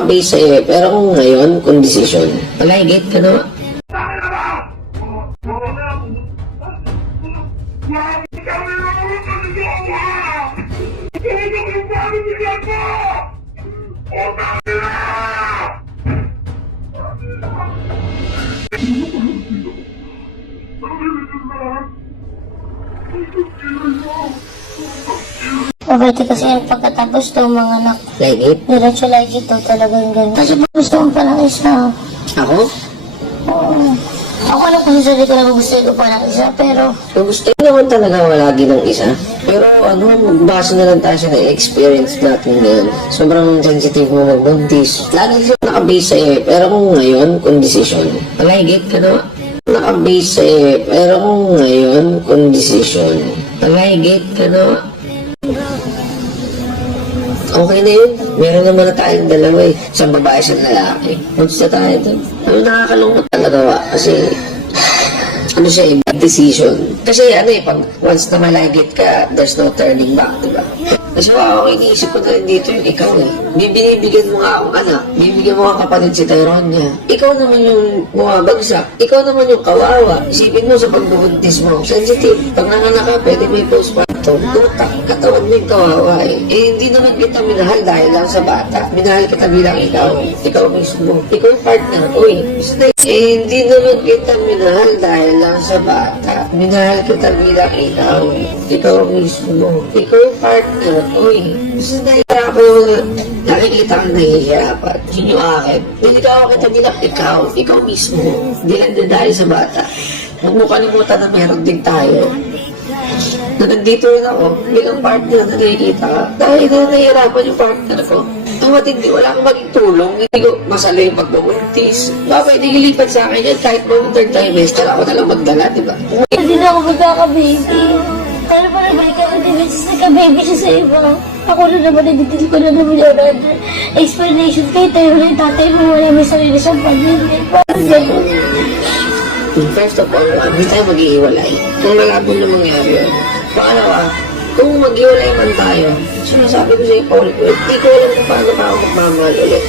nakabase sa'yo eh. Pero kung ngayon, kung decision, palagit ka na. Mabait kasi yung pagkatapos to mga anak. Legit? Diretso lagi to talagang ganun. Kasi gusto mo pa ng isa. Ako? Oo. Ako alam kung sabi ko na gusto ko pa ng isa, pero Kung gusto nyo naman talaga lagi ng isa. Pero magbasa na lang tayo sa experience natin ngayon. Sobrang sensitive mo magbuntis. Lagi siya nakabase sa'yo eh. Pero kung ngayon, kung decision, palagit ka na. Nakabase sa'yo eh. Pero kung ngayon, kung decision, palagit ka na. Okay na yun. Meron naman na tayong dalawa eh. Isang babae, isang lalaki. Punta tayo doon. Nakakalungkot talaga kasi ano siya eh, bad decision. Kasi pag once na malagit ka, there's no turning back, diba? Kasi ako iniisip ko na rin dito yung ikaw eh. Binibigyan mo nga akong anak, bibigyan mo nga kapatid si Tyrone niya. Ikaw naman yung bumabagsak, ikaw naman yung kawawa. Isipin mo sa pagbubuntis mo, sensitive. Pag nanganak ka, pwede may postpartum. Tutak, katawan mo yung kawawa eh. Hindi naman kita minahal dahil lang sa bata. Minahal kita bilang ikaw. Ikaw mismo. Ikaw yung partner ko eh. Hindi naman kita minahal dahil lang sa bata. Minahal kita bilang ikaw. Ikaw mismo. Ikaw yung partner ko eh. Gusto nahihirapan mo na nakikita kang nahihirapan. Yun yung akin. Hindi ka kita bilang ikaw. Ikaw mismo. Hindi lang din dahil sa bata. Huwag mo kalimutan na meron din tayo. Na nandito rin ako bilang partner na nakikita ka. Dahil na nahihirapan yung partner ko. Ang matindi, wala kang maging tulong. Hindi ko masala yung pagbabuntis. Baka pwede ilipat sa akin yan kahit mga third trimester ako na lang magdala, diba? hindi na ako magkaka-baby. Paano pa nabalik ako din beses nagka-baby siya sa iba? Ako na naman, naditil ko na naman yung other explanation. Kahit tayo na yung tatay mo, wala may sarili siyang pamilya. Parang gano'n. First of all, hindi tayo mag-iiwalay. Kung malabo na mangyari yun. Pangalawa, kung mag-iwalay man tayo, sinasabi ko sa iyo, Paul, hindi ko alam kung paano pa ako magmamahal ulit.